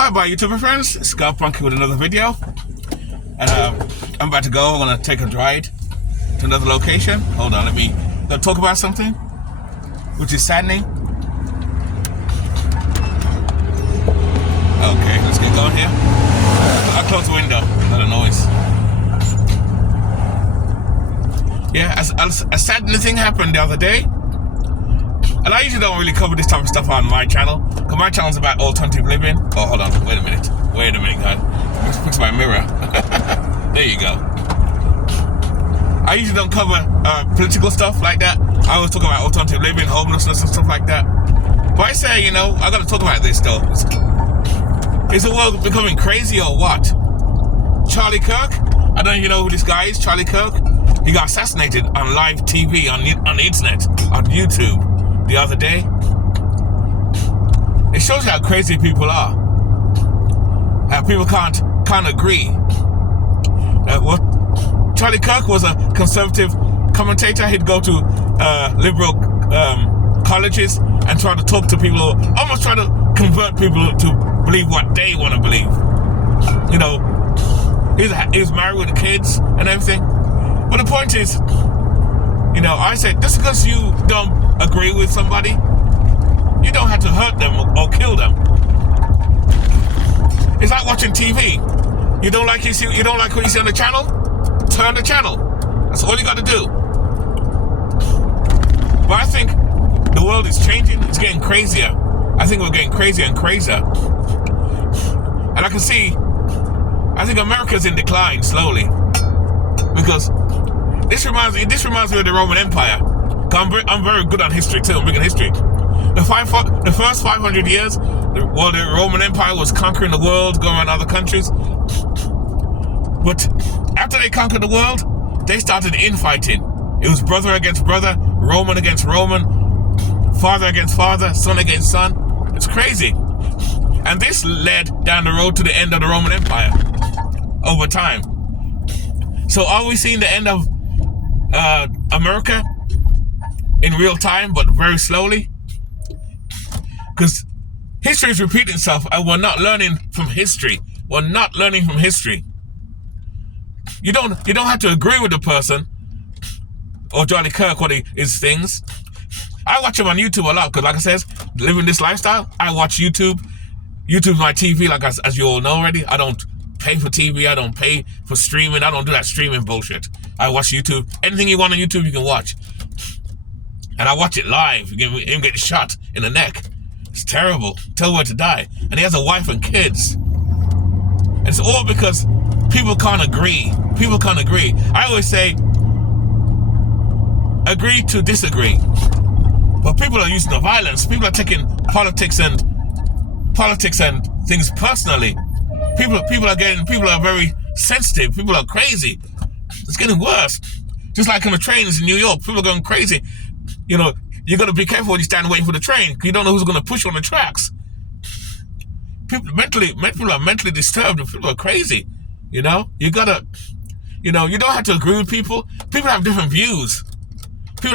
Hi, my YouTuber friends. It's Scar Punky with another video. And I'm about to go. I'm going to take a ride to another location. Hold on, let me talk about something which is saddening. Okay, let's get going here. I'll close the window. Not a noise. Yeah, a saddening thing happened the other day. And I usually don't really cover this type of stuff on my channel, because my channel's about alternative living. Oh, hold on. Wait a minute, guys. Let's fix my mirror. There you go. I usually don't cover political stuff like that. I always talk about alternative living, homelessness, and stuff like that. But I say, I got to talk about this, though. Is the world becoming crazy or what? Charlie Kirk? I don't know if you know who this guy is, Charlie Kirk. He got assassinated on live TV, on the internet, on YouTube the other day. It shows you how crazy people are. How people can't agree. Charlie Kirk was a conservative commentator. He'd go to liberal colleges and try to talk to people, almost try to convert people to believe what they want to believe. He was married with kids and everything. But the point is, I said, just because you don't agree with somebody, you don't have to hurt them or kill them. It's like watching TV. You don't like what you see on the channel? Turn the channel. That's all you got to do. But I think the world is changing. It's getting crazier. I think we're getting crazier and crazier. And I can see, I think America's in decline slowly. Because this reminds me of the Roman Empire. I'm very good on history too. I'm big on history. The first 500 years, the Roman Empire was conquering the world, going around other countries. But after they conquered the world, they started infighting. It was brother against brother, Roman against Roman, father against father, son against son. It's crazy. And this led down the road to the end of the Roman Empire over time. So are we seeing the end of America in real time, but very slowly? Because history is repeating itself, and we're not learning from history. We're not learning from history. You don't have to agree with the person or Charlie Kirk or his things. I watch him on YouTube a lot because, like I said, living this lifestyle, I watch YouTube. YouTube's my TV, like as you all know already. I don't pay for TV. I don't pay for streaming. I don't do that streaming bullshit. I watch YouTube. Anything you want on YouTube, you can watch. And I watch it live. Him get shot in the neck. It's terrible. Tell where to die. And he has a wife and kids. And it's all because people can't agree. People can't agree. I always say, agree to disagree. But people are using the violence. People are taking politics and things personally. People are very sensitive. People are crazy. It's getting worse. Just like on the trains in New York, people are going crazy. You got to be careful when you stand waiting for the train, because you don't know who's going to push you on the tracks. People are mentally disturbed, and people are crazy. You don't have to agree with people. People have different views. You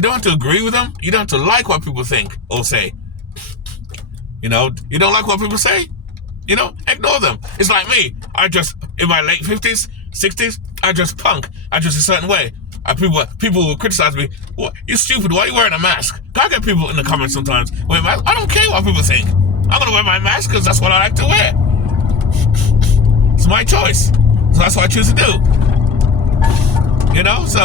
don't have to agree with them. You don't have to like what people think or say. You don't like what people say? Ignore them. It's like me. In my late 50s, 60s, I dress punk. I dress a certain way. People will criticize me. What? You're stupid. Why are you wearing a mask? I get people in the comments sometimes wear a mask. I don't care what people think. I'm going to wear my mask because that's what I like to wear. It's my choice. So that's what I choose to do. So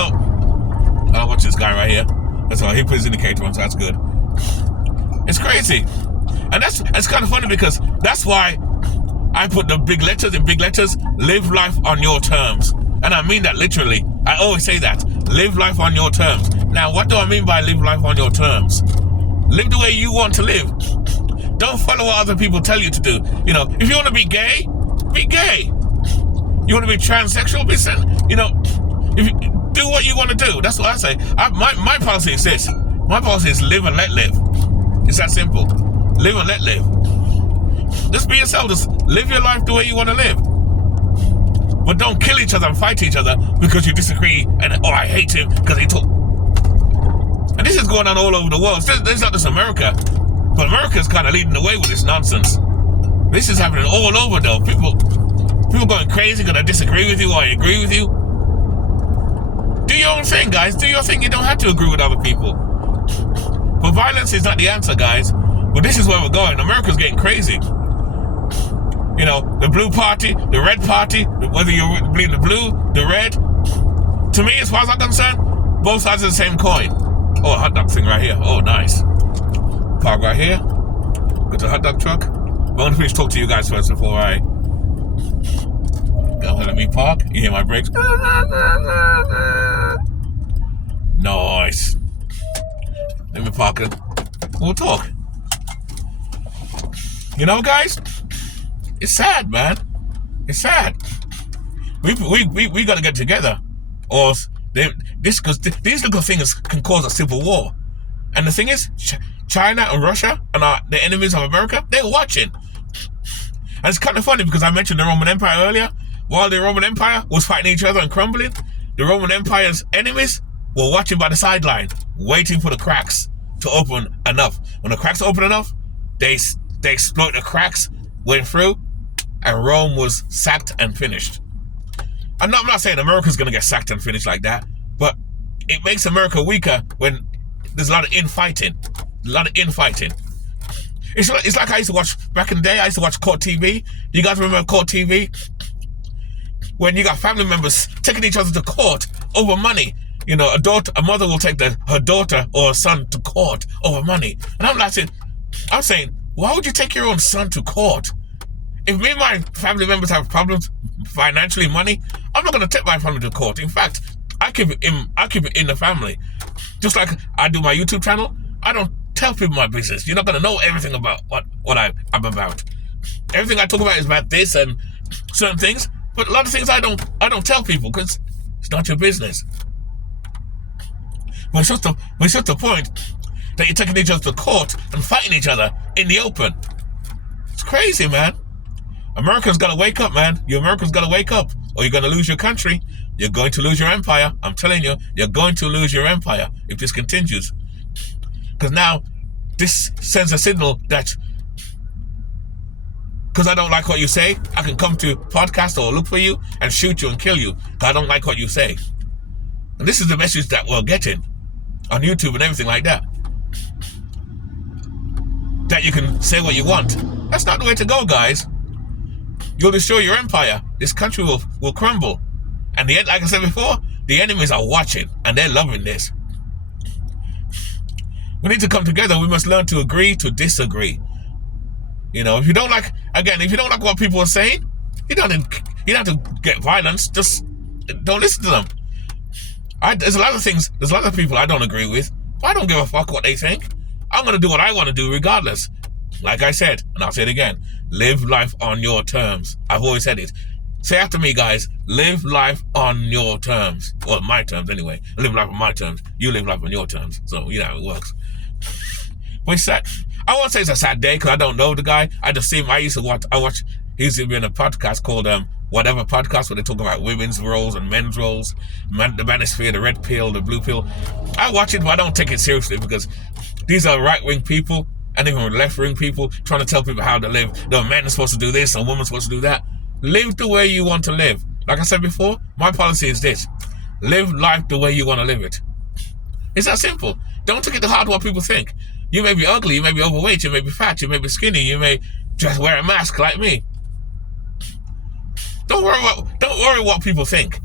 I'll watch this guy right here. That's why he put his indicator on, so that's good. It's crazy. And it's kind of funny because that's why I put the big letters in big letters, live life on your terms. And I mean that literally. I always say that. Live life on your terms. Now, what do I mean by live life on your terms? Live the way you want to live. Don't follow what other people tell you to do. If you want to be gay, be gay. You want to be transsexual, if you do what you want to do. That's what I say. My policy is this. My policy is live and let live. It's that simple. Live and let live. Just be yourself. Just live your life the way you want to live. But don't kill each other and fight each other because you disagree and, I hate him because he took. And this is going on all over the world. This is not just America. But America's kind of leading the way with this nonsense. This is happening all over though. People going crazy because I disagree with you or I agree with you. Do your own thing, guys. Do your thing. You don't have to agree with other people. But violence is not the answer, guys. But this is where we're going. America's getting crazy. You know, the blue party, the red party, whether you believe the blue, the red. To me, as far as I'm concerned, both sides of the same coin. Oh, a hot dog thing right here. Oh, nice. Park right here. Go to the hot dog truck. I'm going to finish talk to you guys first before I go ahead. Let me park. You hear my brakes? Nice. Let me park it. We'll talk. You know, guys, it's sad, man. It's sad. We got to get together, or these little things can cause a civil war. And the thing is, China and Russia and the enemies of America, they're watching. And it's kind of funny because I mentioned the Roman Empire earlier. While the Roman Empire was fighting each other and crumbling, the Roman Empire's enemies were watching by the sideline, waiting for the cracks to open enough. When the cracks open enough, they exploit the cracks, went through, and Rome was sacked and finished. I'm not saying America's going to get sacked and finished like that, but it makes America weaker when there's a lot of infighting. It's like I used to watch, back in the day, I used to watch Court TV. You guys remember Court TV? When you got family members taking each other to court over money. You know, a mother will take her daughter or son to court over money. And I'm saying, why would you take your own son to court? If me and my family members have problems financially, money, I'm not going to take my family to court. In fact, I keep it in the family. Just like I do my YouTube channel, I don't tell people my business. You're not going to know everything about what I'm about. Everything I talk about is about this and certain things, but a lot of things I don't tell people because it's not your business. But it's just the point that you're taking each other to court and fighting each other in the open. It's crazy, man. Americans got to wake up, man. You Americans got to wake up, or you're going to lose your country. You're going to lose your empire. I'm telling you, you're going to lose your empire if this continues. Because now, this sends a signal that, because I don't like what you say, I can come to podcast or look for you and shoot you and kill you because I don't like what you say. And this is the message that we're getting on YouTube and everything like that. That you can say what you want. That's not the way to go, guys. You'll destroy your empire. This country will crumble. And like I said before, the enemies are watching and they're loving this. We need to come together. We must learn to agree to disagree. You know, if you don't like what people are saying, you don't have to get violence. Just don't listen to them. There's a lot of people I don't agree with. But I don't give a fuck what they think. I'm going to do what I want to do regardless. Like I said, and I'll say it again, live life on your terms. I've always said it. Say after me, guys, live life on your terms. Well, my terms anyway. Live life on my terms. You live life on your terms. So, you know how it works. But it's sad. I won't say it's a sad day because I don't know the guy. I just see him. He used to be in a podcast called Whatever Podcast, where they talk about women's roles and men's roles, the manosphere, the red pill, the blue pill. I watch it, but I don't take it seriously because these are right-wing people and even left-wing people trying to tell people how to live. The men are supposed to do this and women are supposed to do that. Live the way you want to live. Like I said before, my policy is this. Live life the way you want to live it. It's that simple. Don't take it to heart what people think. You may be ugly, you may be overweight, you may be fat, you may be skinny, you may just wear a mask like me. Don't worry what people think.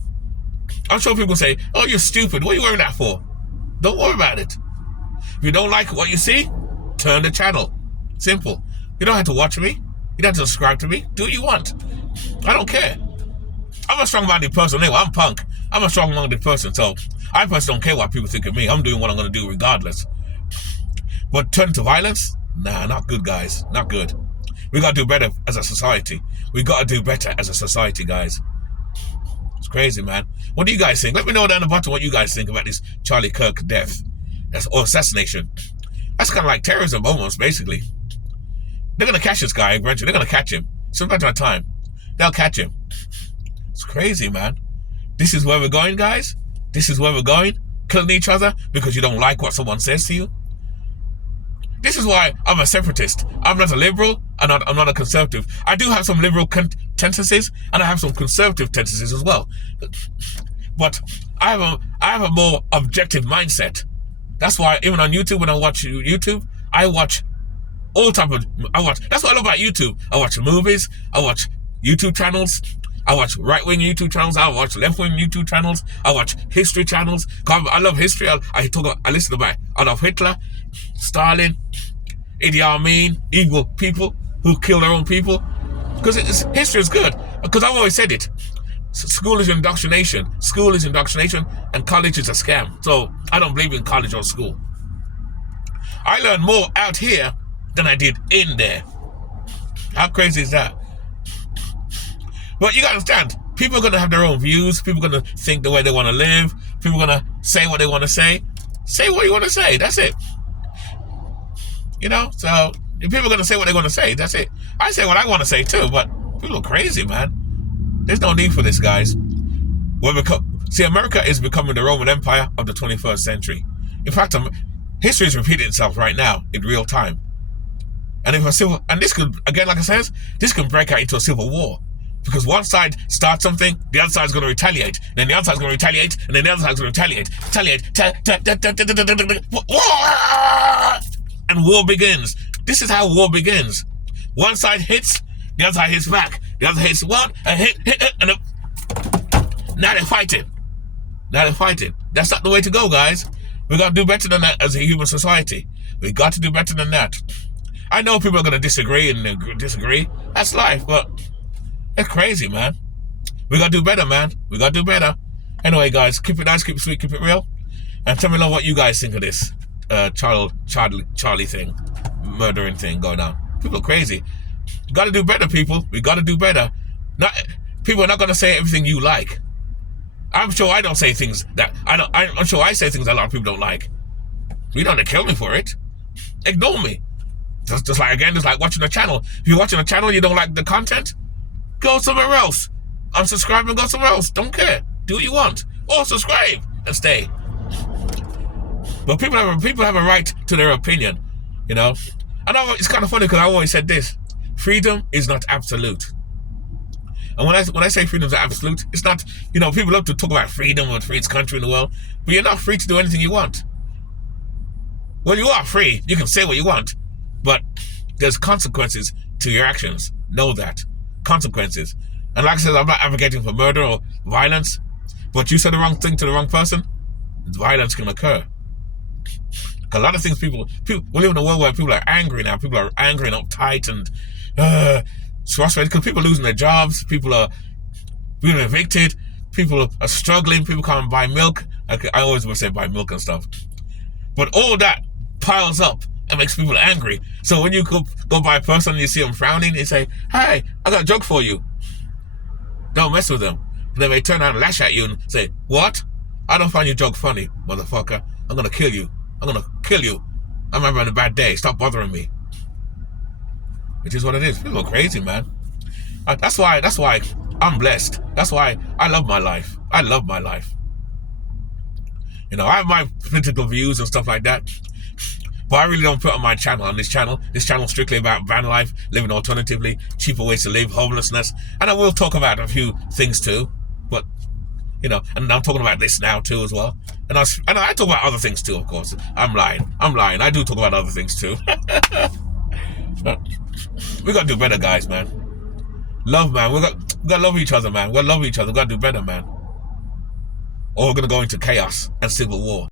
I'm sure people say, oh, you're stupid. What are you wearing that for? Don't worry about it. If you don't like what you see, turn the channel. Simple. You don't have to watch me. You don't have to subscribe to me. Do what you want. I don't care. I'm a strong-minded person anyway. I'm punk. I'm a strong-minded person, so I personally don't care what people think of me. I'm doing what I'm going to do regardless. But turn to violence? Nah, not good, guys. Not good. We got to do better as a society. We got to do better as a society, guys. It's crazy, man. What do you guys think? Let me know down the bottom what you guys think about this Charlie Kirk death. Or assassination. That's kind of like terrorism almost, basically. They're going to catch this guy eventually. They're going to catch him. Some time. They'll catch him. It's crazy, man. This is where we're going, guys. This is where we're going. Killing each other because you don't like what someone says to you. This is why I'm a separatist. I'm not a liberal. I'm not a conservative. I do have some liberal tendencies, and I have some conservative tendencies as well. But I have a more objective mindset. That's why even on YouTube, when I watch YouTube, I watch all type of, that's what I love about YouTube. I watch movies, I watch YouTube channels, I watch right-wing YouTube channels, I watch left-wing YouTube channels, I watch history channels. I love history. I listen to Adolf Hitler, Stalin, Idi Amin, evil people who kill their own people. Because history is good. Because I've always said it. School is indoctrination. School is indoctrination, and college is a scam. So I don't believe in college or school. I learned more out here than I did in there. How crazy is that? But you gotta understand, people are gonna have their own views. People are gonna think the way they want to live. People are gonna say what they want to say. Say what you want to say. That's it. You know. So if people are gonna say what they want to say, that's it. I say what I want to say too. But people are crazy, man. There's no need for this, guys. See, America is becoming the Roman Empire of the 21st century. In fact, history is repeating itself right now in real time. And this could, again, like I said, this can break out into a civil war. Because one side starts something, the other side's going to retaliate. Then the other side's going to retaliate, and then the other side's going to retaliate. And war begins. This is how war begins. One side hits, the other side hits back. The other hits one, and hit, and now they're fighting. That's not the way to go, guys. We got to do better than that as a human society. We got to do better than that. I know people are going to disagree. That's life, but it's crazy, man. We got to do better, man. We got to do better. Anyway, guys, keep it nice, keep it sweet, keep it real. And tell me what you guys think of this Charlie thing, murdering thing going on. People are crazy. You got to do better, people. We got to do better. People are not going to say everything you like. I'm sure I don't say things that I'm sure I say things that a lot of people don't like. You don't have to kill me for it. Ignore me. Just like watching a channel. If you're watching a channel and you don't like the content, go somewhere else. Unsubscribe and go somewhere else. Don't care. Do what you want. Or subscribe and stay. But people have a right to their opinion, you know. I know it's kind of funny because I always said this: freedom is not absolute. And when I say freedom is absolute, it's not. You know, people love to talk about freedom or the freest country in the world, but you're not free to do anything you want. Well, you are free. You can say what you want, but there's consequences to your actions. Know that. Consequences. And like I said, I'm not advocating for murder or violence, but you said the wrong thing to the wrong person, violence can occur. A lot of things we live in a world where people are angry now. People are angry and uptight and frustrated because people are losing their jobs. People are being evicted. People are struggling. People can't buy milk. I always would say buy milk and stuff. But all that piles up and makes people angry. So when you go by a person and you see them frowning, you say, "Hey, I got a joke for you. Don't mess with them." And then they turn around and lash at you and say, "What? I don't find your joke funny, motherfucker. I'm going to kill you. I'm going to kill you. I'm having a bad day. Stop bothering me." Which is what it is. People are crazy, man. That's why I'm blessed. That's why I love my life. I love my life. You know, I have my political views and stuff like that, but I really don't put on my channel, on this channel. This channel is strictly about van life, living alternatively, cheaper ways to live, homelessness, and I will talk about a few things too, but, you know, and I'm talking about this now too as well. And I talk about other things too, of course. I'm lying. I do talk about other things too. But we gotta do better, guys, man. Love, man. We gotta love each other, man. We gotta love each other. We gotta do better, man. Or we're gonna go into chaos and civil war.